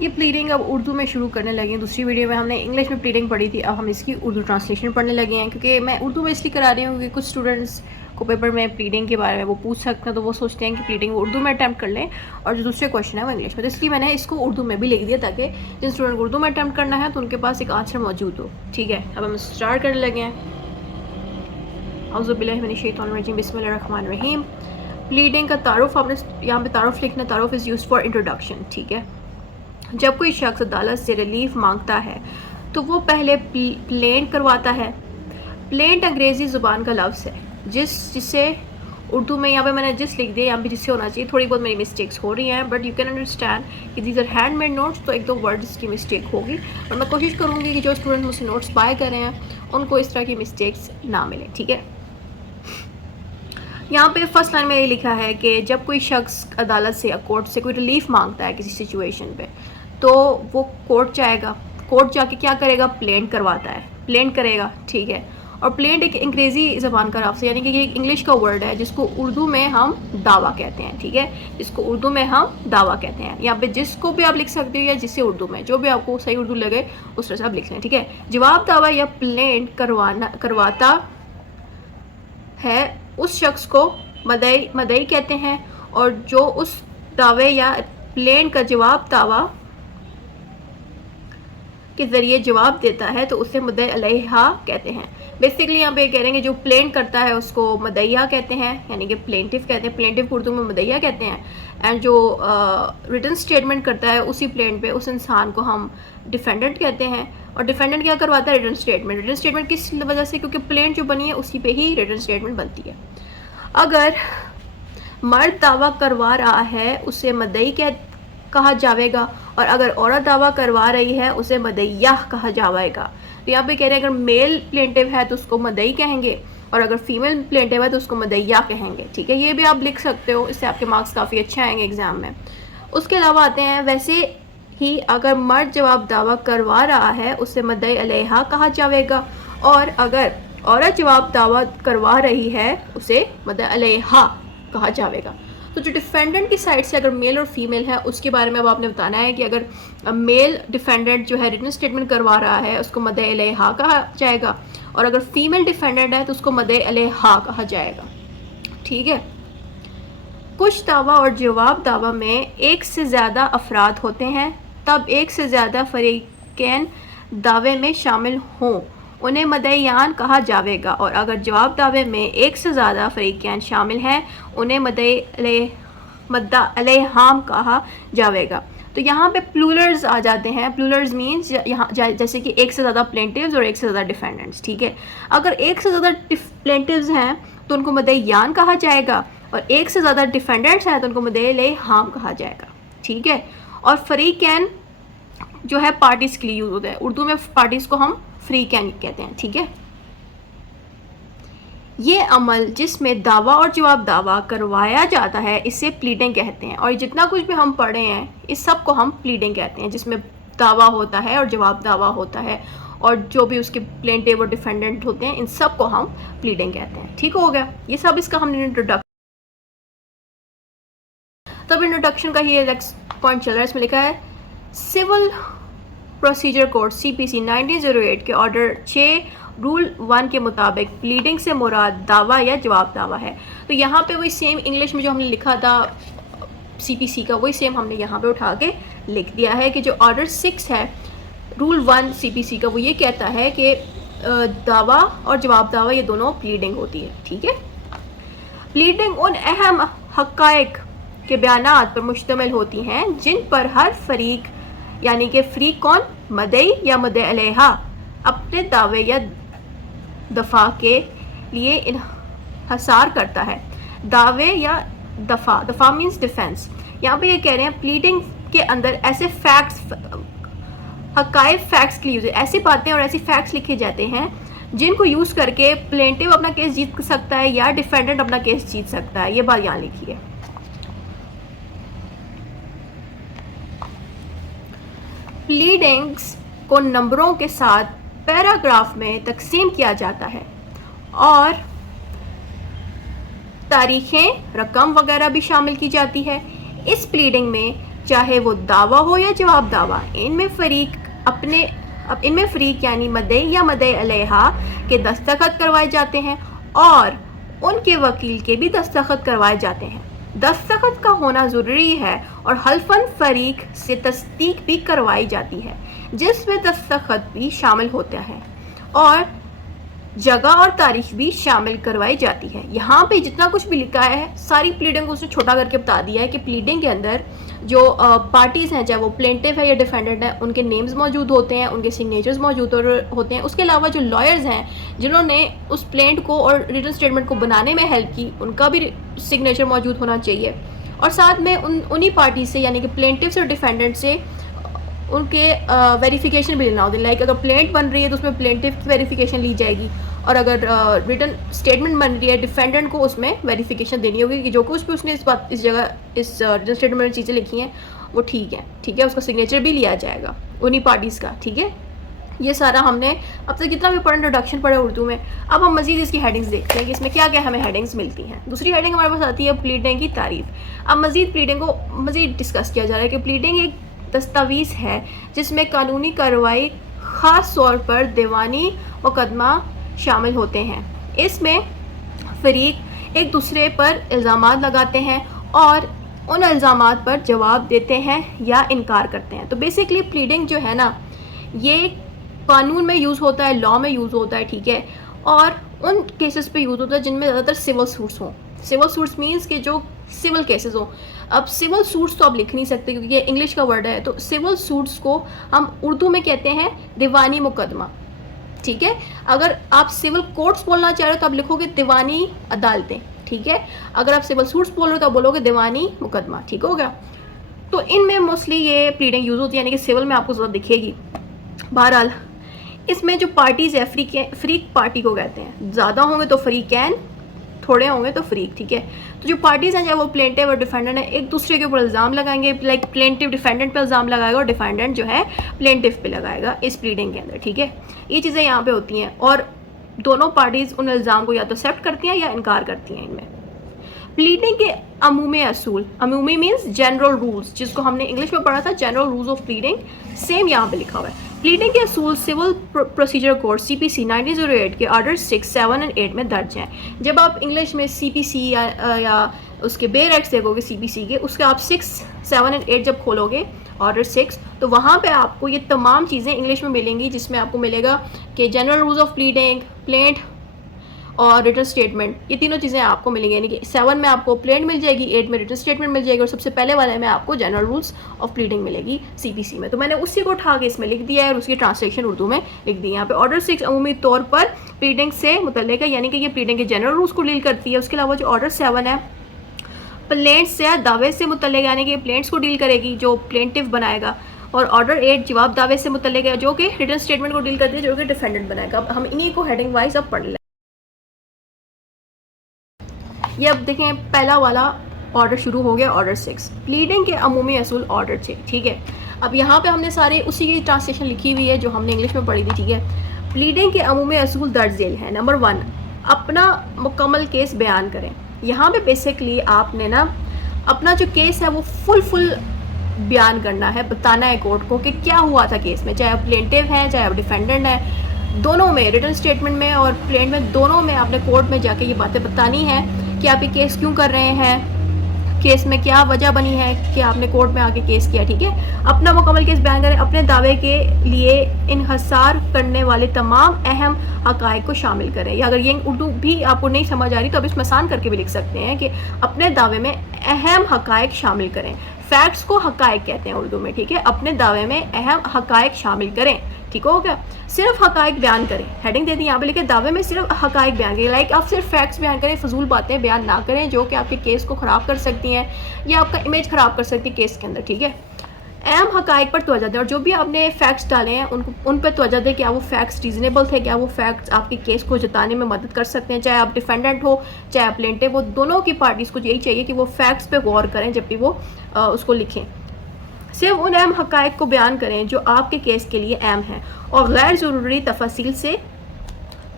ये प्लीडिंग अब उर्दू में शुरू करने लगे हैं। दूसरी वीडियो में हमने इंग्लिश में प्लीडिंग पढ़ी थी, अब हम इसकी उर्दू ट्रांसलेशन पढ़ने लगे हैं, क्योंकि मैं उर्दू में इसलिए करा रही हूँ क्योंकि कुछ स्टूडेंट्स को पेपर में प्लीडिंग के बारे में वो पूछ सकते हैं, तो वो सोचते हैं कि प्लीडिंग वो उर्दू में अटैम्प्ट कर लें और जो दूसरे क्वेश्चन है वो इंग्लिश में, तो इसलिए मैंने इसको उर्दू में भी लिख दिया ताकि जिन स्टूडेंट को उर्दू में अटैम्प्ट करना है तो उनके पास एक आंसर मौजूद हो। ठीक है, अब हम स्टार्ट करने लगे हैं। औज़ुबिल्लाहिमिनश्शैतानिर्रजीम, बिस्मिल्लाहिर्रहमानिर्रहीम। प्लीडिंग का तारुफ आपने यहाँ पे तारुफ लिखना, तारुफ इज़ यूज्ड फॉर इंट्रोडक्शन। ठीक है, जब कोई शख्स अदालत से रिलीफ मांगता है तो वो पहले प्लेंट करवाता है। प्लेंट अंग्रेज़ी ज़ुबान का लफ्ज़ है जिसे उर्दू में यहाँ पे मैंने जिस लिख दिया, यहाँ पे जिससे होना चाहिए। थोड़ी बहुत मेरी मिस्टेक्स हो रही हैं, बट यू कैन अंडरस्टैंड कि दीज आर हैंडमेड नोट्स, तो एक दो वर्ड्स की मिस्टेक होगी और मैं कोशिश करूँगी कि जो स्टूडेंट मुझसे नोट्स बाय कर रहे हैं उनको इस तरह की मिस्टेक्स ना मिले। ठीक है, यहाँ पे फर्स्ट लाइन में ये लिखा है कि जब कोई शख्स अदालत से या कोर्ट से कोई रिलीफ मांगता है किसी सिचुएशन पे, तो वो कोर्ट जाएगा। कोर्ट जाके क्या करेगा? प्लेंट करवाता है, प्लेंट करेगा। ठीक है, और प्लेंट एक अंग्रेज़ी ज़बान का लफ्ज़ है, यानी कि ये एक इंग्लिश का वर्ड है जिसको उर्दू में हम दावा कहते हैं। ठीक है, जिसको उर्दू में हम दावा कहते हैं। यहाँ पे जिसको भी आप लिख सकते हो या जिसे उर्दू में जो भी आपको सही उर्दू लगे उस तरह से आप लिख लें। ठीक है, जवाब दावा या प्लेंट करवाता है उस शख्स को मदई कहते हैं, और जो उस दावे या प्लेंट का जवाब दावा के ज़रिए जवाब देता है तो उसे मुद्दई अलैहा कहते हैं। बेसिकली यहाँ पे कह रहे हैं कि जो प्लेंट करता है उसको मदैया कहते हैं, यानी कि प्लेंटिव कहते हैं। प्लेंटिव को उर्दू में मदैया कहते हैं। एंड जो रिटन स्टेटमेंट करता है उसी प्लेंट पे उस इंसान को हम डिफेंडेंट कहते हैं। और डिफेंडेंट क्या करवाता है? Written statement. रिटन स्टेटमेंट किस वजह से? क्योंकि प्लेंट जो बनी है उसी पे ही रिटन स्टेटमेंट बनती है। अगर मर्द दावा करवा रहा है उसे मदई कहा जाएगा, और अगर औरत दावा करवा रही है उसे मदैया कहा जाएगा। तो यहाँ पे कह रहे हैं अगर मेल प्लेंटिव है तो उसको मदई कहेंगे, और अगर फीमेल प्लेंटिव है तो उसको मदैया कहेंगे। ठीक है, ये भी आप लिख सकते हो, इससे आपके मार्क्स काफ़ी अच्छे आएंगे एग्ज़ाम में। उसके अलावा आते हैं, वैसे ही अगर मर्द जवाब दावा करवा रहा है उसे मदई अलैहा कहा जाएगा, और अगर औरत जवाब दावा करवा रही है उसे मदई अलैहा कहा जाएगा। तो जो डिफेंडेंट की साइड से अगर मेल और फीमेल है उसके बारे में अब आपने बताना है कि अगर मेल डिफेंडेंट जो है रिटन स्टेटमेंट करवा रहा है उसको मदई अलैहा कहा जाएगा, और अगर फीमेल डिफेंडेंट है तो उसको मदई अलैहा कहा जाएगा। ठीक है, कुछ दावा और जवाब दावा में एक से ज़्यादा अफराद होते हैं, तब एक से ज़्यादा फरीकैन दावे में शामिल हों उन्हें मदईयान कहा जाएगा, और अगर जवाब दावे में एक से ज़्यादा फरीकैन शामिल हैं उन्हें मद्दा अलैहाम कहा जाएगा। तो यहाँ पे प्लूरल्स आ जाते हैं। प्लूरल्स मीन्स यहाँ जैसे कि एक से ज़्यादा प्लेंटिव्स और एक से ज़्यादा डिफेंडेंट्स। ठीक है, अगर एक से ज़्यादा प्लेंटिव्स हैं तो उनको मदईयान कहा जाएगा, और एक से ज़्यादा डिफेंडेंट्स हैं तो उनको मदई अलैहाम कहा जाएगा। ठीक है, और फरीकैन जो है पार्टीज़ के लिए यूज़ होता है। उर्दू में पार्टीज़ को हम फरीकैन कहते हैं। ठीक है, ये अमल जिसमें दावा और जवाब दावा करवाया जाता है इसे प्लीडिंग कहते हैं, और जितना कुछ भी हम पढ़े हैं इस सब को हम प्लीडिंग कहते हैं, जिसमें दावा होता है और जवाब दावा होता है, और जो भी उसके प्लेंटिव और डिफेंडेंट होते हैं इन सब को हम प्लीडिंग कहते हैं। ठीक हो गया, ये सब इसका हमने इंट्रोडक्शन। तब इंट्रोडक्शन का ये नेक्स्ट पॉइंट चल रहा है, इसमें लिखा है सिविल प्रोसीजर कोड CPC 1908 के ऑर्डर 6 रूल 1 के मुताबिक प्लीडिंग से मुराद दावा या जवाब दावा है। तो यहाँ पे वही सेम इंग्लिश में जो हमने लिखा था CPC का वही सेम हमने यहाँ पे उठा के लिख दिया है कि जो ऑर्डर 6 है रूल 1 CPC का, वो ये कहता है कि दावा और जवाब दावा ये दोनों प्लीडिंग होती है। ठीक है, प्लीडिंग उन अहम हक़ाइक़ के बयानात पर मुश्तमिल होती हैं जिन पर हर फरीक, यानी कि फरीक कौन? मदई या मदई अलैहा, अपने दावे या दफ़ा के लिए इन्हसार करता है। दावे या दफ़ा मीन्स डिफेंस। यहाँ पे ये कह रहे हैं प्लीडिंग के अंदर ऐसे फैक्ट्स, हक़ाइक़ फैक्ट्स के लिए यूज़, ऐसी बातें और ऐसी फैक्ट्स लिखे जाते हैं जिनको यूज़ करके प्लेंटिव अपना केस जीत सकता है या डिफेंडेंट अपना केस जीत सकता है। ये बात यहाँ लिखी है। प्लीडिंग्स को नंबरों के साथ पैराग्राफ में तकसीम किया जाता है, और तारीखें, रकम वगैरह भी शामिल की जाती है। इस प्लीडिंग में चाहे वो दावा हो या जवाब दावा, इनमें फ़रीक यानी मदई या मदई अलैहा के दस्तखत करवाए जाते हैं और उनके वकील के भी दस्तखत करवाए जाते हैं। दस्तखत का होना ज़रूरी है और हल्फन फ़रीक से तस्दीक भी करवाई जाती है, जिसमें दस्तखत भी शामिल होता है और जगह और तारीख भी शामिल करवाई जाती है। यहाँ पे जितना कुछ भी लिखा है सारी प्लीडिंग को उसने छोटा करके बता दिया है कि प्लीडिंग के अंदर जो पार्टीज़ हैं, चाहे वो प्लेंटिफ है या डिफेंडेंट है, उनके नेम्स मौजूद होते हैं, उनके सिग्नेचर्स मौजूद होते हैं। उसके अलावा जो लॉयर्स हैं जिन्होंने उस प्लेंट को और रिटन स्टेटमेंट को बनाने में हेल्प की, उनका भी सिग्नेचर मौजूद होना चाहिए। और साथ में उन्हीं पार्टी से यानी कि प्लेंटिफ्स और डिफेंडेंट से उनके वेरिफिकेशन भी लेना होता है। लाइक अगर प्लेंट बन रही है तो उसमें प्लेंटिफ वेरिफिकेशन ली जाएगी और अगर रिटन स्टेटमेंट बन रही है डिफेंडेंट को उसमें वेरिफिकेशन देनी होगी कि जो कुछ भी उसने इस जगह इस रिटन स्टेटमेंट में चीज़ें लिखी हैं वो ठीक है, उसका सिग्नेचर भी लिया जाएगा उन्हीं पार्टीज़ का। ठीक है, ये सारा हमने अब तक जितना भी पढ़ा इंट्रोडक्शन पढ़ा उर्दू में। अब हम मज़ीद इसकी हेडिंग्स देखते हैं कि इसमें क्या क्या हमें हेडिंग्स मिलती हैं। दूसरी हेडिंग हमारे पास आती है प्लीडिंग की तारीफ। अब मज़ीद प्लीडिंग को मज़ीद डिस्कस किया जा रहा है कि प्लीडिंग एक दस्तावेज़ है जिसमें कानूनी कार्रवाई ख़ास तौर पर दीवानी मुकदमा शामिल होते हैं। इसमें फ़रीक एक दूसरे पर इल्ज़ामात लगाते हैं और उन इल्ज़ामात पर जवाब देते हैं या इनकार करते हैं। तो बेसिकली प्लीडिंग जो है ना, ये कानून में यूज़ होता है, लॉ में यूज़ होता है, ठीक है, और उन केसेस पे यूज़ होता है जिनमें ज़्यादातर सिविल सूट्स हों। सिविल सूट्स मीन्स कि जो सिविल केसेस हों। अब सिविल सूट्स तो आप लिख नहीं सकते क्योंकि ये इंग्लिश का वर्ड है, तो सिविल सूट्स को हम उर्दू में कहते हैं दीवानी मुकदमा। ठीक है, अगर आप सिविल कोर्ट्स बोलना चाह रहे हो तो आप लिखोगे दीवानी अदालतें। ठीक है, अगर आप सिविल सूट्स बोल रहे हो तो आप बोलोगे दीवानी मुकदमा। ठीक हो गया, तो इनमें मोस्टली ये प्लीडिंग यूज़ होती है, यानी कि सिविल में आपको ज़्यादा दिखेगी। बहरहाल इसमें जो पार्टीज़ है फ़रीक पार्टी को कहते हैं। ज़्यादा होंगे तो फ़रीकैन, थोड़े होंगे तो फ़रीक। ठीक है, तो जो पार्टीज़ हैं चाहे वो प्लेंटिव और डिफेंडेंट है, एक दूसरे के ऊपर इल्ज़ाम लगाएंगे। लाइक प्लेंटिव डिफेंडेंट पे इल्ज़ाम लगाएगा और डिफेंडेंट जो है प्लेंटिव पे लगाएगा इस प्लीडिंग के अंदर। ठीक है, ये चीज़ें यहाँ पे होती हैं और दोनों पार्टीज़ उन इल्ज़ाम को या तो एक्सेप्ट करती हैं या इनकार करती हैं। इनमें प्लीडिंग के अमूमी असूल, अमूमी मीन्स जनरल रूल्स, जिसको हमने इंग्लिश में पढ़ा था general rules of pleading, same यहाँ पे लिखा हुआ है। प्लीडिंग के असूल सिविल प्रोसीजर कोड CPC 1908 के ऑर्डर 6, 7 और 8 में दर्ज हैं। जब आप इंग्लिश में CPC या उसके बेयर एक्ट्स देखोगे CPC के, उसके आप 6, 7 और 8 जब खोलोगे ऑर्डर 6, तो वहाँ पे आपको ये तमाम चीज़ें इंग्लिश में मिलेंगी, जिसमें आपको मिलेगा कि general rules of pleading, plaint और रिटन स्टेटमेंट, ये तीनों चीज़ें आपको मिलेंगी। यानी कि 7 में आपको प्लेंट मिल जाएगी, 8 में रिटन स्टेटमेंट मिल जाएगी और सबसे पहले वाले में आपको जनरल रूल्स ऑफ प्लीडिंग मिलेगी CPC में। तो मैंने उसी को उठा के इसमें लिख दिया है और उसकी ट्रांसलेशन उर्दू में लिख दी है यहाँ पे। ऑर्डर 6 अमूमी तौर पर प्लीडिंग से मुतल्लिक़ है, यानी कि ये प्लीडिंग के जनरल रूल्स को डील करती है। उसके अलावा जो ऑर्डर 7 है प्लेंट्स या दावे से मुतल्लिक़, यानी कि प्लेंट्स को डील करेगी जो प्लेंटिव बनाएगा। और ऑर्डर 8 जवाब दावे से मुतल्लिक़ है जो कि रिटन स्टेटमेंट को डील करती है, जो कि डिफेंडेंट बनाएगा। अब हम इन्हीं को हेडिंग वाइज अब पढ़ लें। ये अब देखें, पहला वाला ऑर्डर शुरू हो गया, ऑर्डर 6 प्लीडिंग के अमूमी असूल ऑर्डर 6। ठीक है, अब यहाँ पे हमने सारे उसी की ट्रांसलेशन लिखी हुई है जो हमने इंग्लिश में पढ़ी थी। ठीक है, प्लीडिंग के अमूमी असूल दर्ज झेल हैं। नंबर 1, अपना मुकम्मल केस बयान करें। यहाँ पे बेसिकली आपने ना अपना जो केस है वो फुल बयान करना है, बताना है कोर्ट को कि क्या हुआ था केस में, चाहे आप प्लेंटिव हैं चाहे आप डिफेंडेंट हैं, दोनों में, रिटन स्टेटमेंट में और प्लेंट में, दोनों में आपने कोर्ट में जाके ये बातें बतानी है कि आप ये केस क्यों कर रहे हैं, केस में क्या वजह बनी है कि आपने कोर्ट में आके केस किया। ठीक है, अपना मुकम्मल केस बयान करें, अपने दावे के लिए इन्हसार करने वाले तमाम अहम हक़ाइक़ को शामिल करें। या अगर ये उर्दू भी आपको नहीं समझ आ रही तो आप इसमें आसान करके भी लिख सकते हैं कि अपने दावे में अहम हक़ाइक़ शामिल करें। फैक्ट्स को हक़ाइक़ कहते हैं उर्दू में। ठीक है, अपने दावे में अहम हक़ाइक़ शामिल करें। ठीक हो गया, सिर्फ हक़ाइक़ बयान करें। हेडिंग दे दी यहाँ पे, लिखे दावे में सिर्फ हक़ाइक़ बयान करें। लाइक आप सिर्फ फैक्ट्स बयान करें, फजूल बातें बयान ना करें जो कि आपके केस को ख़राब कर सकती हैं या आपका इमेज ख़राब कर सकती है केस के अंदर। ठीक है, अहम हक़ाइक़ पर तवज्जो दें और जो भी आपने फैक्ट्स डाले हैं उन पर तवज्जो दें। क्या वो फैक्ट्स रीज़नेबल थे, क्या वो फैक्ट्स आपके केस को जताने में मदद कर सकते हैं। चाहे आप डिफेंडेंट हो चाहे आप प्लेंटिव हो, दोनों की पार्टीज़ को यही चाहिए कि वो फैक्ट्स पे गौर करें जब भी वो उसको लिखें। सिर्फ उन अहम हक़ाइक़ को बयान करें जो आपके केस के लिए अहम हैं और गैर ज़रूरी तफसील से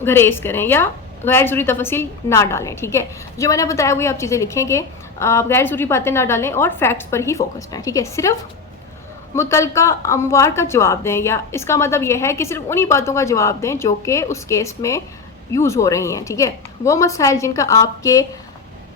गुरेज करें या गैर ज़रूरी तफसील ना डालें। ठीक है, जो मैंने बताया वही आप चीज़ें लिखेंगे। आप गैर ज़रूरी बातें ना डालें और फैक्ट्स पर ही फोकस रहें, ठीक है। सिर्फ मुतलका अमवार का जवाब दें, या इसका मतलब यह है कि सिर्फ उन्हीं बातों का जवाब दें जो कि उस केस में यूज़ हो रही हैं, ठीक है। वो मसाइल जिनका आपके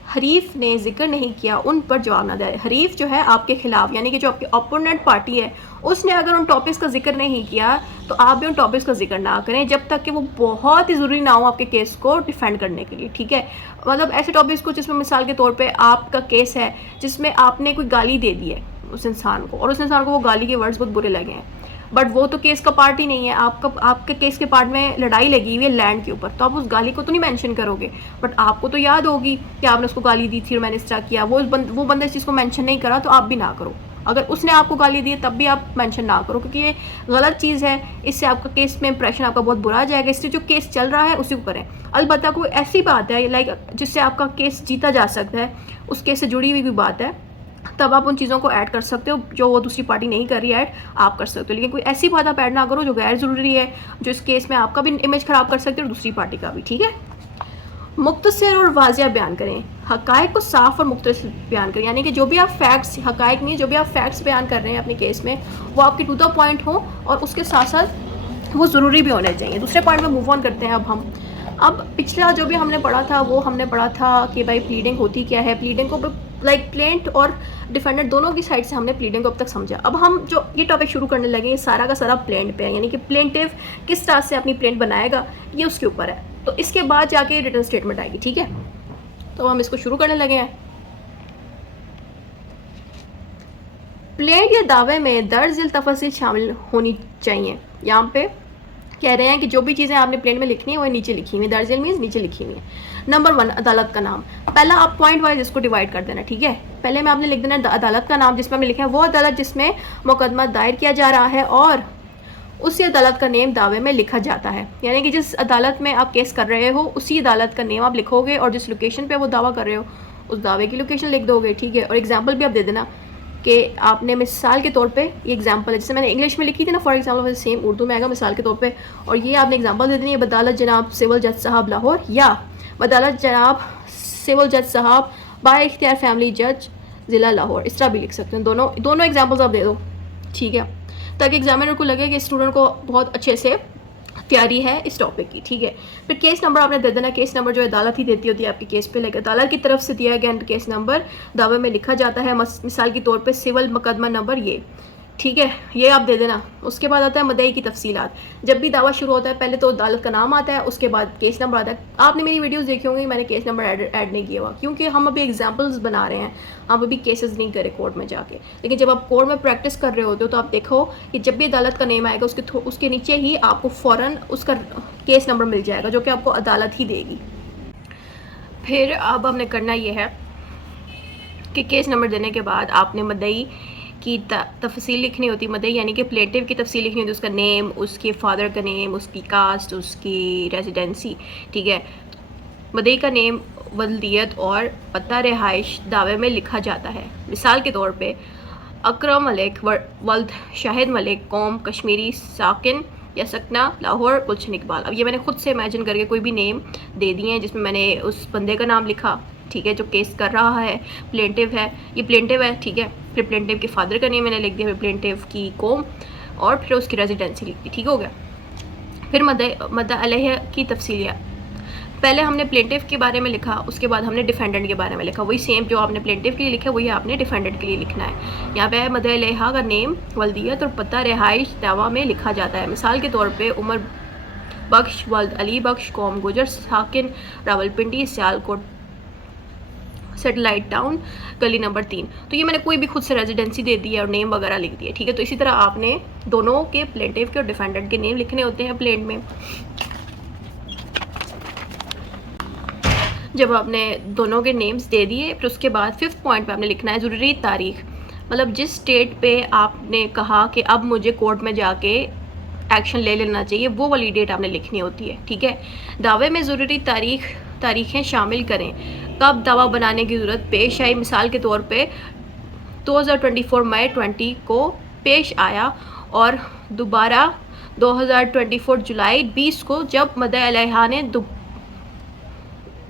हरीफ ने जिक्र नहीं किया उन पर जवाब ना दें। हरीफ जो है आपके खिलाफ, यानी कि जो आपकी ओपोनेंट पार्टी है, उसने अगर उन टॉपिक्स का जिक्र नहीं किया तो आप भी उन टॉपिक्स का जिक्र ना करें जब तक कि वो बहुत ही ज़रूरी ना हो आपके केस को डिफेंड करने के लिए, ठीक है। मतलब ऐसे टॉपिक्स को जिसमें मिसाल के तौर पे आपका केस है जिसमें आपने कोई गाली दे दी है उस इंसान को, और उस इंसान को वो गाली के वर्ड्स बहुत बुरे लगे हैं, बट वो तो केस का पार्ट ही नहीं है। आपके केस के पार्ट में लड़ाई लगी हुई है लैंड के ऊपर, तो आप उस गाली को तो नहीं मेंशन करोगे, बट आपको तो याद होगी कि आपने उसको गाली दी थी और मैंने इस तरह किया। वो बंदा इस चीज़ को मेंशन नहीं करा तो आप भी ना करो। अगर उसने आपको गाली दी है तब भी आप मेंशन ना करो, क्योंकि ये गलत चीज़ है, इससे आपका केस में इंप्रेशन आपका बहुत बुरा आ जाएगा। इससे जो केस चल रहा है उसी को करें। अलबत्ता कोई ऐसी बात है लाइक जिससे आपका केस जीता जा सकता है, उस केस से जुड़ी हुई भी बात है, तब आप उन चीज़ों को ऐड कर सकते हो जो वो दूसरी पार्टी नहीं कर रही है, ऐड आप कर सकते हो। लेकिन कोई ऐसी बात आप ऐड ना करो जो गैर ज़रूरी है, जो इस केस में आपका भी इमेज ख़राब कर सकते हो और दूसरी पार्टी का भी, ठीक है। मुख्तसर और वाज़िया बयान करें, हक़ाइक़ को साफ़ और मुख्तसर बयान करें, यानी कि जो भी आप फैक्ट्स, हक़ाइक़ नहीं, जो भी आप फैक्ट्स बयान कर रहे हैं अपने केस में वो आपके टू द पॉइंट हो और उसके साथ साथ वो ज़रूरी भी होने चाहिए। दूसरे पॉइंट में मूव ऑन करते हैं अब पिछला जो भी हमने पढ़ा था वो हमने पढ़ा था कि भाई प्लीडिंग होती क्या है। प्लीडिंग को लाइक प्लेंट और डिफेंडेंट दोनों की साइड से हमने प्लीडिंग को अब तक समझा। अब हम जो ये टॉपिक शुरू करने लगे ये सारा का सारा प्लेंट पे है, यानी कि प्लेंटिव किस तरह से अपनी प्लेंट बनाएगा ये उसके ऊपर है। तो इसके बाद जाके रिटर्न स्टेटमेंट आएगी, ठीक है। तो हम इसको शुरू करने लगे हैं। प्लेंट या दावे में दर्ज झेल तफसील शामिल होनी चाहिए। यहाँ पे कह रहे हैं कि जो भी चीज़ें आपने प्लेन में लिखनी है वो नीचे लिखी हुई है। दर्ज झेल मीन्स नीचे लिखी हुई है। नंबर 1 अदालत का नाम। पहला आप पॉइंट वाइज इसको डिवाइड कर देना, ठीक है। पहले में आपने लिख देना अदालत का नाम, जिसमें हमने लिखा है वो अदालत जिसमें मुकदमा दायर किया जा रहा है और उसी अदालत का नेम दावे में लिखा जाता है। यानी कि जिस अदालत में आप केस कर रहे हो उसी अदालत का नेम आप लिखोगे और जिस लोकेशन पे वो दावा कर रहे हो उस दावे की लोकेशन लिख दोगे, ठीक है। और एग्जाम्पल भी आप दे देना कि आपने मिसाल के तौर पे ये एग्जांपल है, जैसे मैंने इंग्लिश में लिखी थी ना फॉर एग्जांपल, सेम उर्दू में आएगा मिसाल के तौर पे। और ये आपने एग्जांपल दे देनी है बदालत जनाब सिविल जज साहब लाहौर या बदालत जनाब सिविल जज साहब बाय इख्तियार फैमिली जज ज़िला लाहौर, इस तरह भी लिख सकते हैं। दोनों एग्जाम्पल्स आप दे दो, ठीक है, ताकि एग्जामिनर को लगे कि स्टूडेंट को बहुत अच्छे से तैयारी है इस टॉपिक की, ठीक है। फिर केस नंबर आपने दे देना। केस नंबर जो अदालत ही देती होती है आपके केस पे, लेकर अदालत की तरफ से दिया गया केस नंबर दावे में लिखा जाता है। मिसाल के तौर पे सिविल मुकदमा नंबर ये, ठीक है, ये आप दे देना। उसके बाद आता है मदई की तफसीलात। जब भी दावा शुरू होता है पहले तो अदालत का नाम आता है, उसके बाद केस नंबर आता है। आपने मेरी वीडियोस देखी होंगी, मैंने केस नंबर ऐड नहीं किया हुआ क्योंकि हम अभी एग्जांपल्स बना रहे हैं, हम अभी केसेस नहीं करे कोर्ट में जाके। लेकिन जब आप कोर्ट में प्रैक्टिस कर रहे होते हो तो आप देखो कि जब भी अदालत का नेम आएगा उसके नीचे ही आपको फ़ौरन उसका केस नंबर मिल जाएगा जो कि आपको अदालत ही देगी। फिर अब हमने करना ये है कि केस नंबर देने के बाद आपने मदई की तफसील लिखनी होती है। मदई यानी कि प्लेटिव की तफसील लिखनी होती है, उसका नेम, उसके फादर का नेम, उसकी कास्ट, उसकी रेजिडेंसी, ठीक है। मदई का नेम, वल्दियत और पता रिहाइश दावे में लिखा जाता है। मिसाल के तौर पे अकरम मलिक वल्द शाहिद मलिक, कौम कश्मीरी, साकिन या सकना लाहौर, गुलशन इकबाल। अब ये मैंने खुद से इमेजिन करके कोई भी नेम दे दिए हैं जिसमें मैंने उस बंदे का नाम लिखा, ठीक है, जो केस कर रहा है, प्लेंटिव है, ये प्लेंटिव है, ठीक है। फिर प्लेंटिव के फादर का नेम मैंने लिख दिया, फिर प्लेंटिव की कौम और फिर उसकी रेजिडेंसी लिख दी, ठीक हो गया। फिर मद्दा अलैह की तफसीलियाँ। पहले हमने प्लेंटिव के बारे में लिखा, उसके बाद हमने डिफेंडेंट के बारे में लिखा। वही सेम जो आपने प्लेंटिव के लिए लिखा वही आपने डिफेंडेंट के लिए लिखना है। यहाँ पे मद्दा अलैह का नेम, वल्दियत और पता रिहाइश दावा में लिखा जाता है। मिसाल के तौर पे उमर बख्श वल्द अली बख्श, कौम गुजर, साकिन रावलपिंडी, सियालकोट सेटेलाइट टाउन, गली नंबर 3। तो ये मैंने कोई भी खुद से रेजिडेंसी दे दी है और नेम वगैरह लिख दिया, ठीक है। तो इसी तरह आपने दोनों के प्लेंटिव के और डिफेंडेंट के नेम लिखने होते हैं प्लेंट में। जब आपने दोनों के नेम्स दे दिए फिर उसके बाद 5th पॉइंट पे आपने लिखना है ज़रूरी तारीख। मतलब जिस डेट पे आपने कहा कि अब मुझे कोर्ट में जाके एक्शन ले लेना चाहिए वो वाली डेट आपने लिखनी होती है, ठीक है। दावे में ज़रूरी तारीखें शामिल करें। कब दावा बनाने की ज़रूरत पेश आई। मिसाल के तौर पे 2024 मई 20 को पेश आया और दोबारा 2024 जुलाई 20 को जब मद्दा अलैह ने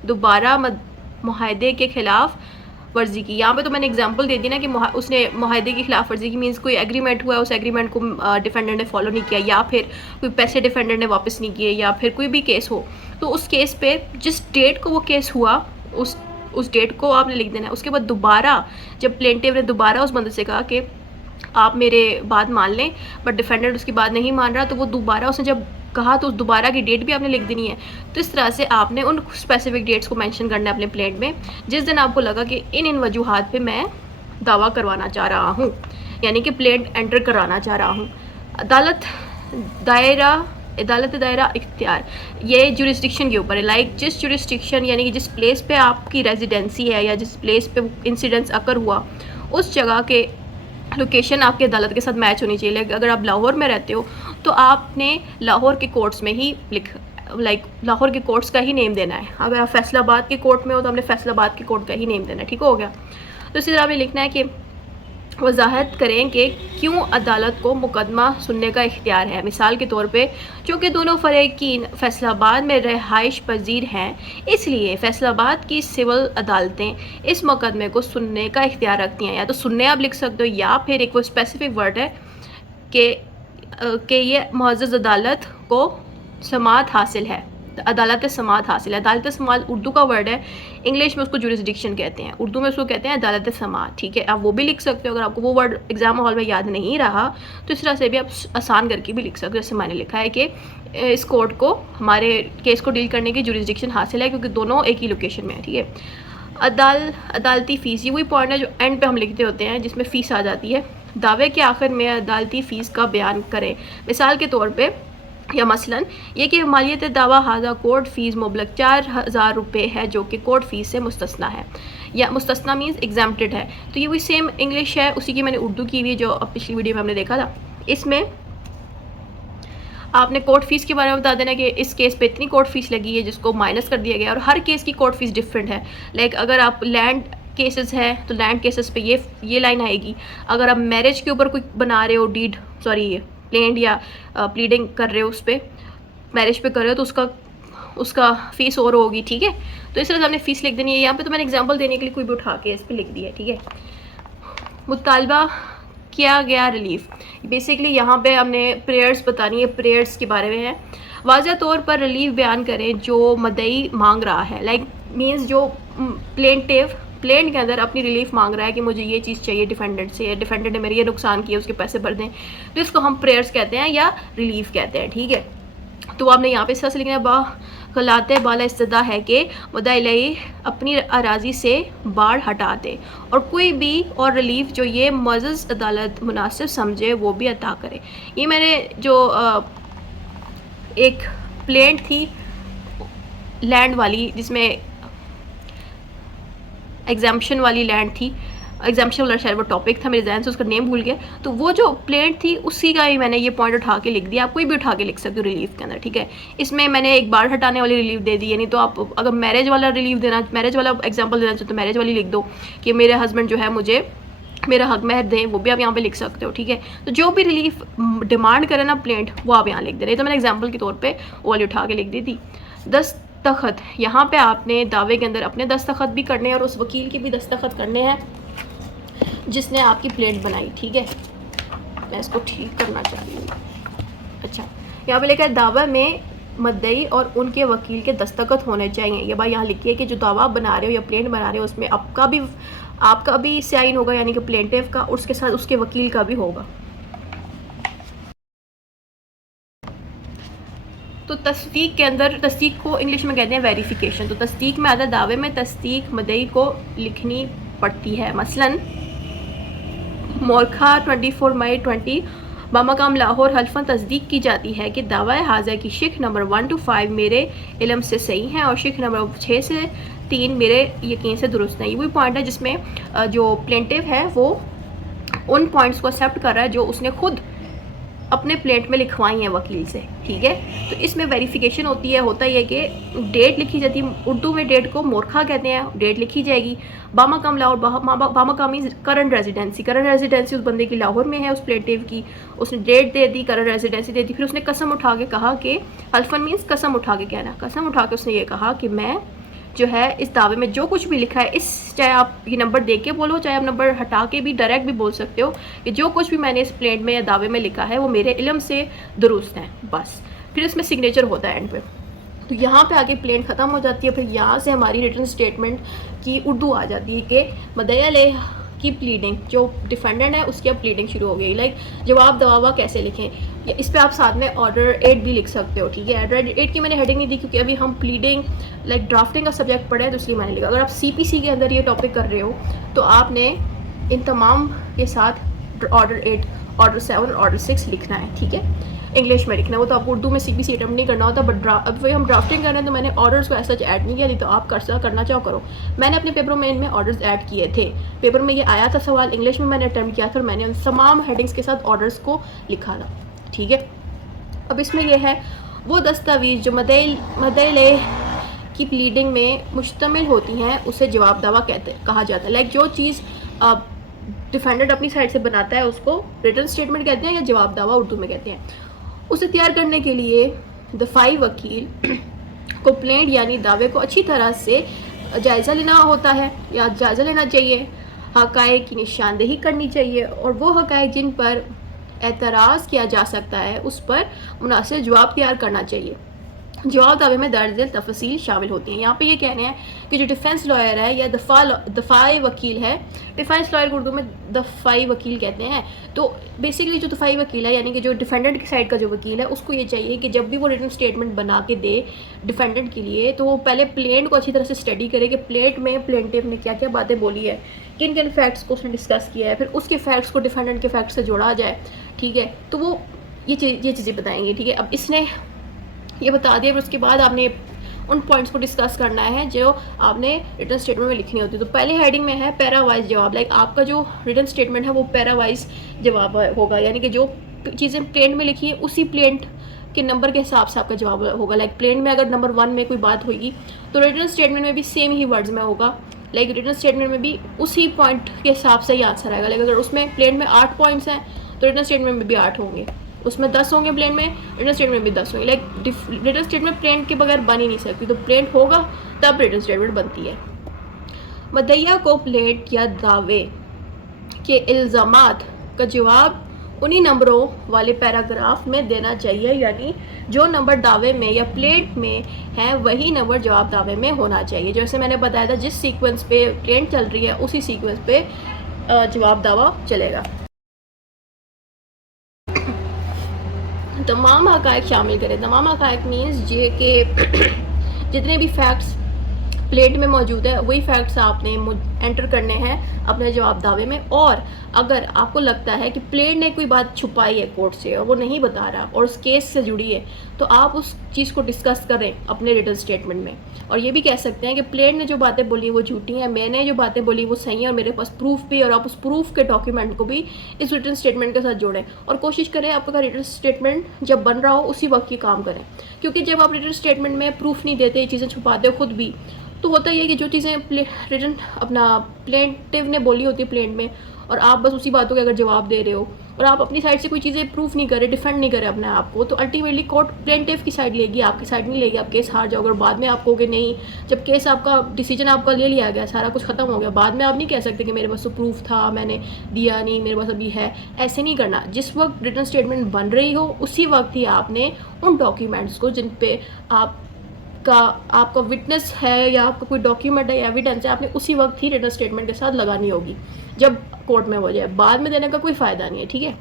दोबारा मुआहदे के ख़िलाफ़ वर्जी की। यहाँ पे तो मैंने एग्जांपल दे दी ना कि उसने मुआहदे की खिलाफ वर्जी की, मीन्स कोई एग्रीमेंट हुआ है, उस एग्रीमेंट को डिफेंडेंट ने फॉलो नहीं किया, या फिर कोई पैसे डिफेंडेंट ने वापस नहीं किए, या फिर कोई भी केस हो, तो उस केस पे जिस डेट को वो केस हुआ उस डेट को आपने लिख देना है। उसके बाद दोबारा जब प्लेंटिव ने दोबारा उस बंदे से कहा कि आप मेरे बात मान लें, बट डिफेंडेंट उसकी बात नहीं मान रहा, तो वो दोबारा उसने जब कहा तो उस दोबारा की डेट भी आपने लिख देनी है। तो इस तरह से आपने उन स्पेसिफिक डेट्स को मेंशन करना है अपने प्लेंट में, जिस दिन आपको लगा कि इन वजूहात पे मैं दावा करवाना चाह रहा हूँ, यानी कि प्लेंट एंटर कराना चाह रहा हूँ। अदालत दायरा इख्तियार, ये जुरिस्डिक्शन के ऊपर है। लाइक जिस जुरिस्डिक्शन यानी कि जिस प्लेस पे आपकी रेजिडेंसी है या जिस प्लेस पे इंसिडेंट्स अकर हुआ, उस जगह के लोकेशन आपकी अदालत के साथ मैच होनी चाहिए। लाइक अगर आप लाहौर में रहते हो तो आपने लाहौर के कोर्ट्स में ही लाहौर के कोर्ट्स का ही नेम देना है। अगर आप फैसलाबाद के कोर्ट में हो तो आपने फैसलाबाद के कोर्ट का ही नेम देना है, ठीक हो गया। तो इसी तरह आपने लिखना है कि वजाहत करें कि क्यों अदालत को मुकदमा सुनने का इख्तियार है। मिसाल के तौर पे चूँकि दोनों फ़रीक़ीन फैसलाबाद में रहाइश पजीर हैं, इसलिए फैसलाबाद की सिविल अदालतें इस मुकदमे को सुनने का इख्तियार रखती हैं। या तो सुनने आप लिख सकते हो, या फिर एक वो स्पेसिफिक वर्ड है कि ये मुअज़्ज़ज़ अदालत को समाअत हासिल है, तो अदालत समाअत हासिल है। अदालत समाअत उर्दू का वर्ड है, इंग्लिश में उसको जुरिस्डिक्शन कहते हैं, उर्दू में उसको कहते हैं अदालत समाअत, ठीक है। आप वो भी लिख सकते हो, अगर आपको वो वर्ड एग्जाम हॉल में याद नहीं रहा तो इस तरह से भी आप आसान करके भी लिख सकते हो। जैसे मैंने लिखा है कि इस कोर्ट को हमारे केस को डील करने की जुरिस्डिक्शन हासिल है क्योंकि दोनों एक ही लोकेशन में है, ठीक है। अदालती फ़ीस, ये वही पॉइंट है जो एंड पे हम लिखते होते हैं जिसमें फ़ीस आ जाती है। दावे के आखिर में अदालती फ़ीस का बयान करें। मिसाल के तौर पे या मसलन ये कि मालियत दावा हाजा कोर्ट फ़ीस मुबलग 4000 रुपये है, जो कि कोर्ट फ़ीस से मुस्तस्ना है, या मुस्तस्ना मीन्स एग्जाम्प्टेड है। तो ये वही सेम इंग्लिश है, उसी की मैंने उर्दू की हुई जो अब पिछली वीडियो में हमने देखा था। इसमें आपने कोर्ट फ़ीस के बारे में बता देना कि इस केस पे इतनी कोर्ट फ़ीस लगी है जिसको माइनस कर दिया गया, और हर केस की कोर्ट फ़ीस डिफरेंट है। लाइक अगर आप लैंड केसेस है तो लैंड केसेस पे ये लाइन आएगी। अगर आप मैरिज के ऊपर कोई बना रहे हो प्लेंट या प्लीडिंग कर रहे हो, उस पर मैरिज पे कर रहे हो, तो उसका फ़ीस और होगी, ठीक है। तो इस तरह से हमने फ़ीस लिख देनी है। यहाँ पे तो मैंने एग्जांपल देने के लिए कोई भी उठा के इस पर लिख दिया है, ठीक है। मुतालबा किया गया रिलीफ, बेसिकली यहाँ पे हमने प्रेयर्स बतानी है, प्रेयर्स के बारे में है। वाज़ह तौर पर रिलीफ बयान करें जो मदई मांग रहा है। लाइक मीन्स जो प्लेंट के अंदर अपनी रिलीफ मांग रहा है कि मुझे ये चीज़ चाहिए डिफेंडेंट से, डिफेंडेंट ने मेरे ये नुकसान किया, उसके पैसे भर दें, तो इसको हम प्रेयर्स कहते हैं या रिलीफ कहते हैं, ठीक है। तो आपने यहाँ पे इस तरह से लिखना है, खलाते बाला इस्तदा है कि मुद्दाई अपनी अराजी से बाढ़ हटा दे और कोई भी और रिलीफ जो ये मुअज़्ज़ज़ अदालत मुनासिब समझे वो भी अता करे। ये मैंने जो एक प्लेंट थी लैंड वाली, जिसमें एग्जाम्पशन वाली लैंड थी, एग्जाम्पशन वाला शायद वो टॉपिक था, मेरे जहन से उसका नेम भूल गया, तो वो जो प्लेंट थी उसी का ही मैंने ये पॉइंट उठा के लिख दिया। आप कोई भी उठा के लिख सकते हो रिलीफ के अंदर, ठीक है। इसमें मैंने एक बाढ़ हटाने वाली रिलीफ दे दी, यानी तो आप अगर मैरिज वाला रिलीफ देना, मैरिज वाला एग्जाम्पल देना चाहते तो मैरिज वाली लिख दो कि मेरे हस्बैंड जो है मुझे मेरा हक महर दें, वो भी आप यहाँ पे लिख सकते हो, ठीक है। तो जो भी रिलीफ डिमांड करे ना प्लेंट, वो आप यहाँ लिख दे रहे। तो मैंने एग्जाम्पल के तौर पर वो वाली उठा के लिख दी थी। दस्तखत, यहाँ पे आपने दावे के अंदर अपने दस्तखत भी करने हैं और उस वकील के भी दस्तखत करने हैं जिसने आपकी प्लेट बनाई, ठीक है। मैं इसको ठीक करना चाह रही हूँ। अच्छा, यहाँ पे लिखा है दावा में मुद्दई और उनके वकील के दस्तखत होने चाहिए। ये बात यहाँ लिखी है कि जो दावा बना रहे हो या प्लेंट बना रहे हो उसमें आपका भी साइन होगा, यानी कि प्लेंटिव का, उसके साथ उसके वकील का भी होगा। तो तस्दीक के अंदर, तस्दीक को इंग्लिश में कहते हैं वेरिफिकेशन। तो तस्दीक में आता है दावे में तस्दीक मुद्दई को लिखनी पड़ती है। मसलन मोरखा 24 मई 20 बामकाम लाहौर हल्फन तस्दीक की जाती है कि दावा हाज़ा की शिक नंबर 1 to 5 मेरे इल्म से सही हैं और शिक नंबर 6 से 3 मेरे यकीन से दुरुस्त नहीं। वही पॉइंट है जिसमें जो प्लेंटिव है वो उन पॉइंट्स को एक्सेप्ट कर रहा है जो उसने खुद अपने प्लेट में लिखवाई हैं वकील से, ठीक है। तो इसमें वेरिफिकेशन होती है, होता ही है कि डेट लिखी जाती है, उर्दू में डेट को मोरखा कहते हैं, डेट लिखी जाएगी। बामकाम लाहौर, बामकाम मीन्स करंट रेजिडेंसी उस बंदे की लाहौर में है, उस प्लेटिव की, उसने डेट दे दी, करंट रेजिडेंसी दे दी। फिर उसने कसम उठा के कहा कि हल्फन मीन्स कसम उठा के कहना, कसम उठा के उसने ये कहा कि मैं जो है इस दावे में जो कुछ भी लिखा है, इस चाहे आप ये नंबर दे के बोलो, चाहे आप नंबर हटा के भी डायरेक्ट भी बोल सकते हो कि जो कुछ भी मैंने इस प्लेट में या दावे में लिखा है वो मेरे इल्म से दुरुस्त है, बस। फिर इसमें सिग्नेचर होता है एंड पे। तो यहाँ पे आके प्लेन ख़त्म हो जाती है। फिर यहाँ से हमारी रिटन स्टेटमेंट की उर्दू आ जाती है कि मदई अलैह की प्लीडिंग, जो डिफेंडेंट है उसकी अब प्लीडिंग शुरू हो गई। लाइक जवाब दवा कैसे लिखें, या इस पर आप साथ में ऑर्डर 8 भी लिख सकते हो, ठीक है। ऑर्डर 8 की मैंने हेडिंग नहीं दी क्योंकि अभी हम प्लीडिंग लाइक ड्राफ्टिंग का सब्जेक्ट पढ़े हैं, तो इसलिए मैंने लिखा। अगर आप CPC के अंदर ये टॉपिक कर रहे हो तो आपने इन तमाम के साथ ऑर्डर 8, ऑर्डर 7 और ऑर्डर 6 लिखना है, ठीक है। इंग्लिश में लिखना है, वो तो आपको उर्दू में CPC अटेम्प्ट नहीं करना होता, बट अब वही हम ड्राफ्टिंग कर रहे हैं तो मैंने ऑर्डर्स को ऐसा ऐड नहीं किया, नहीं तो आप करना चाहो करो। मैंने अपने पेपर में इनमें ऑर्डर्स ऐड किए थे, पेपर में ये आया था सवाल, इंग्लिश में मैंने अटेम्प्ट किया था और मैंने उन तमाम हेडिंग्स के साथ ऑर्डर्स को लिखा था, ठीक है। अब इसमें यह है वो दस्तावेज़ जो मदई अलैह की प्लीडिंग में मुश्तमिल होती हैं उसे जवाब दावा कहा जाता है। लाइक जो चीज़ डिफेंडेंट अपनी साइड से बनाता है उसको रिटन स्टेटमेंट कहते हैं या जवाब दावा उर्दू में कहते हैं। उसे तैयार करने के लिए दफाई वकील को प्लेंट यानी दावे को अच्छी तरह से जायज़ा लेना होता है या जायज़ा लेना चाहिए, हक़ाइक़ की निशानदेही करनी चाहिए और वो हक़ाइक़ जिन पर एतराज़ किया जा सकता है उस पर मुनासिब जवाब तैयार करना चाहिए। जवाब दावे में दर्ज तफसील शामिल होती हैं। यहाँ पे ये कहने हैं कि जो डिफेंस लॉयर है या दफाई वकील है, डिफेंस लॉयर को उर्दू में दफाई वकील कहते हैं। तो बेसिकली जो दफाई वकील है यानी कि जो डिफेंडेंट की साइड का जो वकील है उसको ये चाहिए कि जब भी वो रिटन स्टेटमेंट बना के दे डिफेंडेंट के लिए तो वो पहले प्लेंट को अच्छी तरह से स्टडी करे कि प्लेट में प्लेंटिव ने क्या क्या बातें बोली है, किन किन फैक्ट्स को उसने डिस्कस किया है, फिर उसके फैक्ट्स को डिफेंडेंट के फैक्ट्स से जोड़ा जाए, ठीक है। तो वो ये चीज़ें बताएंगे, ठीक है। अब इसने ये बता दिया, फिर उसके बाद आपने उन पॉइंट्स को डिस्कस करना है जो आपने रिटन स्टेटमेंट में लिखनी होती है। तो पहले हेडिंग में है पैरा वाइज जवाब, लाइक आपका जो रिटन स्टेटमेंट है वो पैरा वाइज जवाब होगा, यानी कि जो चीज़ें प्लेंट में लिखी है उसी प्लेंट के नंबर के हिसाब से आपका जवाब होगा। लाइक प्लेंट में अगर नंबर 1 में कोई बात होगी तो रिटन स्टेटमेंट में भी सेम ही वर्ड्स में होगा। लाइक रिटन स्टेटमेंट में भी उसी पॉइंट के हिसाब से ही आंसर आएगा। लाइक अगर उसमें प्लेंट में 8 पॉइंट्स हैं तो रिटन स्टेटमेंट में भी 8 होंगे, उसमें 10 होंगे प्लेन में, रिटन स्टेटमेंट में भी 10 होंगे। लाइक रिटन स्टेटमेंट प्लेन के बगैर बन ही नहीं सकती, तो प्लेन होगा तब रिटन स्टेटमेंट बनती है। मदइया को प्लेट या दावे के इल्ज़ामात का जवाब उन्हीं नंबरों वाले पैराग्राफ में देना चाहिए, यानी जो नंबर दावे में या प्लेट में है वही नंबर जवाब दावे में होना चाहिए। जैसे मैंने बताया था जिस सीक्वेंस पे प्लेन चल रही है उसी सीक्वेंस पे जवाब दावा चलेगा। तमाम हक़ाइक़ शामिल करें। तमाम हक़ाइक़ मीन्स ये कि जितने भी फैक्ट्स प्लेट में मौजूद है वही फैक्ट्स आपने एंटर करने हैं अपने जवाब दावे में। और अगर आपको लगता है कि प्लेट ने कोई बात छुपाई है कोर्ट से और वो नहीं बता रहा और उस केस से जुड़ी है तो आप उस चीज़ को डिस्कस करें अपने रिटन स्टेटमेंट में। और ये भी कह सकते हैं कि प्लेट ने जो बातें बोली वो झूठी हैं, मैंने जो बातें बोली वो सही है और मेरे पास प्रूफ भी, और आप उस प्रूफ के डॉक्यूमेंट को भी इस रिटन स्टेटमेंट के साथ जोड़ें। और कोशिश करें आपका रिटन स्टेटमेंट जब बन रहा हो उसी वक्त ये काम करें, क्योंकि जब आप रिटन स्टेटमेंट में प्रूफ नहीं देते, चीज़ें छुपाते हो खुद भी, तो होता ही है कि जो चीज़ें रिटन अपना प्लेंटिव ने बोली होती है प्लेंट में और आप बस उसी बातों के अगर जवाब दे रहे हो और आप अपनी साइड से कोई चीज़ें प्रूफ नहीं करे, डिफेंड नहीं करे अपने आप को, तो अल्टीमेटली कोर्ट प्लेंटिव की साइड लेगी, आपकी साइड नहीं लेगी, आप केस हार जाओगे। और बाद में आप कहोगे नहीं, जब केस आपका डिसीजन आपका ले लिया गया, सारा कुछ ख़त्म हो गया, बाद में आप नहीं कह सकते कि मेरे पास तो प्रूफ था, मैंने दिया नहीं, मेरे पास अभी है। ऐसे नहीं करना। जिस वक्त रिटन स्टेटमेंट बन रही हो उसी वक्त ही आपने उन डॉक्यूमेंट्स को जिन पे आपका विटनेस है या आपका कोई डॉक्यूमेंट है या एविडेंस है, आपने उसी वक्त ही रिटन स्टेटमेंट के साथ लगानी होगी जब कोर्ट में हो जाए। बाद में देने का कोई फ़ायदा नहीं है, ठीक है।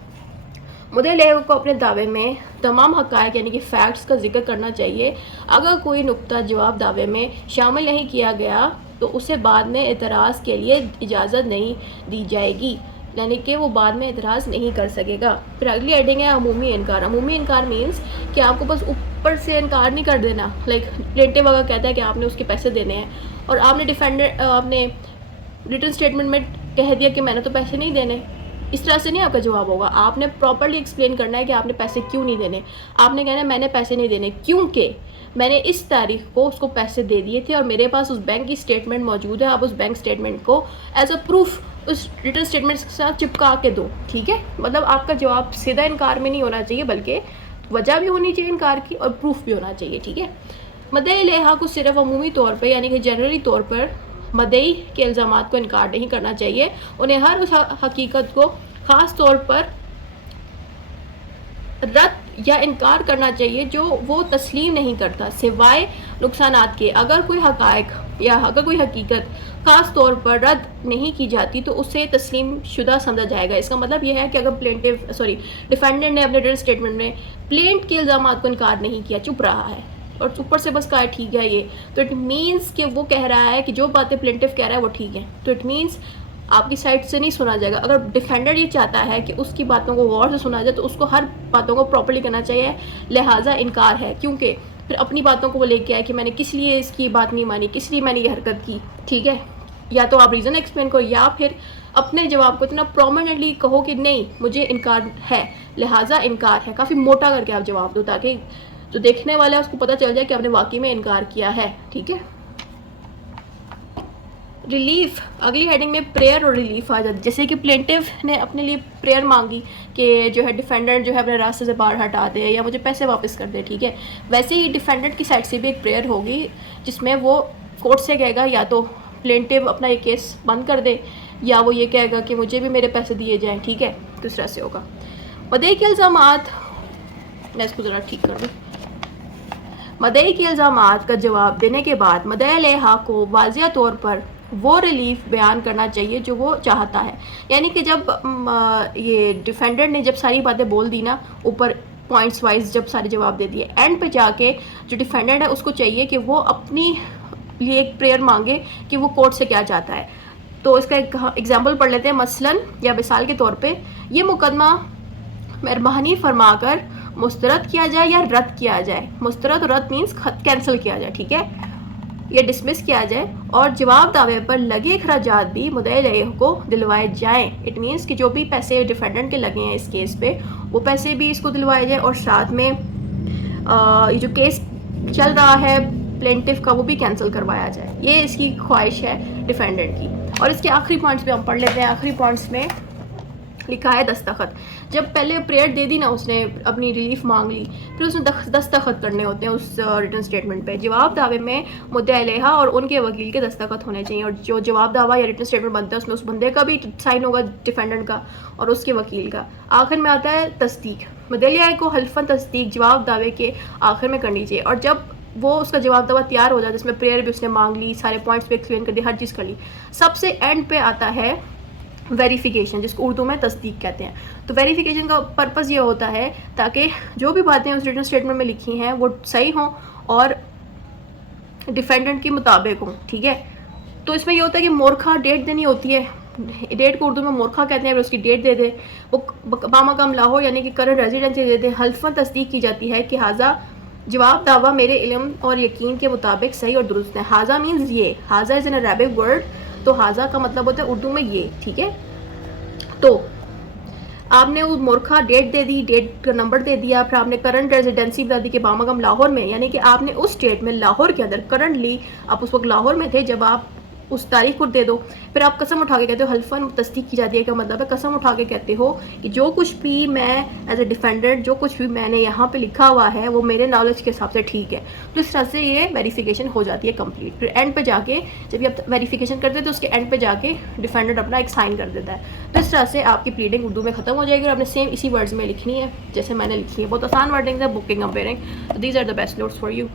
मुद्दई अलैह को अपने दावे में तमाम हक़ाइक़ यानी कि फैक्ट्स का जिक्र करना चाहिए। अगर कोई नुक्ता जवाब दावे में शामिल नहीं किया गया तो उसे बाद में एतराज़ के लिए इजाज़त नहीं दी जाएगी, यानी कि वो बाद में एतराज़ नहीं कर सकेगा। फिर अगली हेडिंग है अमूमी इनकार। अमूमी इनकार मीन्स कि आपको बस ऊपर से इनकार नहीं कर देना। लाइक प्लेंटिव अगर कहता है कि आपने उसके पैसे देने हैं और आपने डिफेंडेंट आपने रिटन स्टेटमेंट में कह दिया कि मैंने तो पैसे नहीं देने, इस तरह से नहीं आपका जवाब होगा। आपने प्रॉपर्ली एक्सप्लेन करना है कि आपने पैसे क्यों नहीं देने। आपने कहना है मैंने पैसे नहीं देने क्योंकि मैंने इस तारीख को उसको पैसे दे दिए थे और मेरे पास उस बैंक की स्टेटमेंट मौजूद है। आप उस बैंक स्टेटमेंट को एज अ प्रूफ उस रिटन स्टेटमेंट के साथ चिपका के दो, ठीक है। मतलब आपका जवाब सीधा इनकार में नहीं होना चाहिए, बल्कि वजह भी होनी चाहिए इनकार की और प्रूफ भी होना चाहिए, ठीक है। मद्दई अलैहा को सिर्फ अमूमी तौर पर यानी कि जनरली तौर पर मद्दई के इल्ज़ामात को इनकार नहीं करना चाहिए, उन्हें हर उस हकीकत को ख़ास तौर पर रद्द या इनकार करना चाहिए जो वो तस्लीम नहीं करता, सिवाय नुकसानात के। अगर कोई हक़ाइक़ या अगर कोई हकीकत ख़ास तौर पर रद्द नहीं की जाती तो उसे तस्लीम शुदा समझा जाएगा। इसका मतलब यह है कि अगर डिफेंडेंट ने अपने रिटन स्टेटमेंट में प्लेंट के इल्ज़ामात को इनकार नहीं किया, चुप रहा है और ऊपर से बस कहा ठीक है ये, तो इट मीन्स कि वो कह रहा है कि जो बातें प्लेंटिफ कह रहा है वो ठीक है, तो इट मीन्स आपकी साइड से नहीं सुना जाएगा। अगर डिफेंडर ये चाहता है कि उसकी बातों को गौर से सुना जाए तो उसको हर बातों को प्रॉपर्ली करना चाहिए, लिहाजा इनकार है, क्योंकि फिर अपनी बातों को वो लेके आए कि मैंने किस लिए इसकी बात नहीं मानी, किस लिए मैंने ये हरकत की। ठीक है, या तो आप रीज़न एक्सप्लेन करो या फिर अपने जवाब को इतना प्रोमिनेंटली कहो कि नहीं मुझे इनकार है, लिहाजा इनकार है। काफ़ी मोटा करके आप जवाब दो ताकि जो देखने वाला है उसको पता चल जाए कि आपने वाकई में इनकार किया है। ठीक है, रिलीफ अगली हेडिंग में प्रेयर और रिलीफ आ जाती है। जैसे कि प्लेंटिव ने अपने लिए प्रेयर मांगी कि जो है डिफेंडेंट जो है अपने रास्ते से बाहर हटा दे या मुझे पैसे वापस कर दे। ठीक है, वैसे ही डिफेंडेंट की साइड से भी एक प्रेयर होगी जिसमें वो कोर्ट से कहेगा या तो प्लेंटिव अपना ये केस बंद कर दे या वो ये कहेगा कि मुझे भी मेरे पैसे दिए जाएँ। ठीक है, किस तरह से होगा। मद्दई के इल्ज़ामात, मैं इसको ज़रा ठीक कर दूँ। मद्दई के इल्ज़ामात का जवाब देने के बाद मद्दई अलैहा को वाज़िया तौर पर वो रिलीफ बयान करना चाहिए जो वो चाहता है। यानी कि जब ये डिफेंडेंट ने जब सारी बातें बोल दी ना, ऊपर पॉइंट्स वाइज जब सारे जवाब दे दिए, एंड पे जाके जो डिफेंडेंट है उसको चाहिए कि वो अपनी लिए एक प्रेयर मांगे कि वो कोर्ट से क्या चाहता है। तो इसका एक एग्जाम्पल पढ़ लेते हैं। मसलन या मिसाल के तौर पे ये मुकदमा मेहरबानी फरमाकर मुस्तरद किया जाए या रद्द किया जाए। मुस्तरद और रद्द मीन्स कैंसिल किया जाए। ठीक है, ये डिसमिस किया जाए और जवाब दावे पर लगे अखराजात भी मुद्दई अलैहा को दिलवाए जाएं। इट मीन्स कि जो भी पैसे डिफेंडेंट के लगे हैं इस केस पे वो पैसे भी इसको दिलवाए जाए और साथ में ये जो केस चल रहा है प्लेंटिफ का वो भी कैंसिल करवाया जाए। ये इसकी ख्वाहिश है डिफेंडेंट की। और इसके आखिरी पॉइंट्स पे हम पढ़ लेते हैं। आखिरी पॉइंट्स में लिखा है दस्तखत। जब पहले प्रेयर दे दी ना, उसने अपनी रिलीफ मांग ली, फिर उसने दस्तखत करने होते हैं उस रिटन स्टेटमेंट पे। जवाब दावे में मुद्दई अलैहा और उनके वकील के दस्तखत होने चाहिए और जो जवाब दावा या रिटन स्टेटमेंट बनता है उसमें उस बंदे का भी साइन होगा, डिफेंडेंट का और उसके वकील का। आखिर में आता है तस्दीक। मुद्दई अलैहा को हल्फन तस्दीक जवाब दावे के आखिर में करनी चाहिए और जब वो उसका जवाब दावा तैयार हो जाए जिसमें प्रेयर भी उसने मांग ली, सारे पॉइंट्स पे एक्सप्लेन कर दिए, हर चीज़ कर ली, सबसे एंड पे आता है वेरिफिकेशन, जिसको उर्दू में तस्दीक कहते हैं। तो वेरिफिकेशन का पर्पज़ ये होता है ताकि जो भी बातें उस रिटन स्टेटमेंट में लिखी हैं वो सही हों और डिफेंडेंट के मुताबिक हों। ठीक है, तो इसमें ये होता है कि मोरखा डेट देनी होती है। डेट को उर्दू में मोरखा कहते हैं, फिर उसकी डेट दे दे। वो बामकाम लाहौर यानी कि करंट रेजिडेंसी दे दे। हल्फन तस्दीक की जाती है कि हाजा जवाब दावा मेरे इल्म और यकीन के मुताबिक सही और दुरुस्त है। हाजा मीन्स ये, हाजा इज़ एन अरबिक वर्ड, तो हाजा का मतलब होता है उर्दू में ये। ठीक है, तो आपने वो मोरखा डेट दे दी, डेट का नंबर दे दिया, फिर आपने करंट रेजिडेंसी बता दी कि बामगम लाहौर में, यानी कि आपने उस स्टेट में लाहौर के अंदर करंटली आप उस वक्त लाहौर में थे जब आप उस तारीख को दे दो। फिर आप कसम उठा के कहते हो, हल्फन तस्दीक की जाती है, का मतलब है कसम उठा के कहते हो कि जो कुछ भी मैं एज ए डिफेंडेंट जो कुछ भी मैंने यहाँ पे लिखा हुआ है वो मेरे नॉलेज के हिसाब से ठीक है। तो इस तरह से ये वेरिफिकेशन हो जाती है कंप्लीट। फिर एंड पे जाके जब ये आप वेरिफिकेशन करते हैं तो उसके एंड पे जाके डिफेंडेंट अपना एक साइन कर देता है। तो इस तरह से आपकी प्लीडिंग उर्दू में ख़त्म हो जाएगी और आपने सेम इसी वर्ड्स में लिखनी है जैसे मैंने लिखी है। बहुत आसान वर्डिंग है, booking comparing. These are the best notes for you.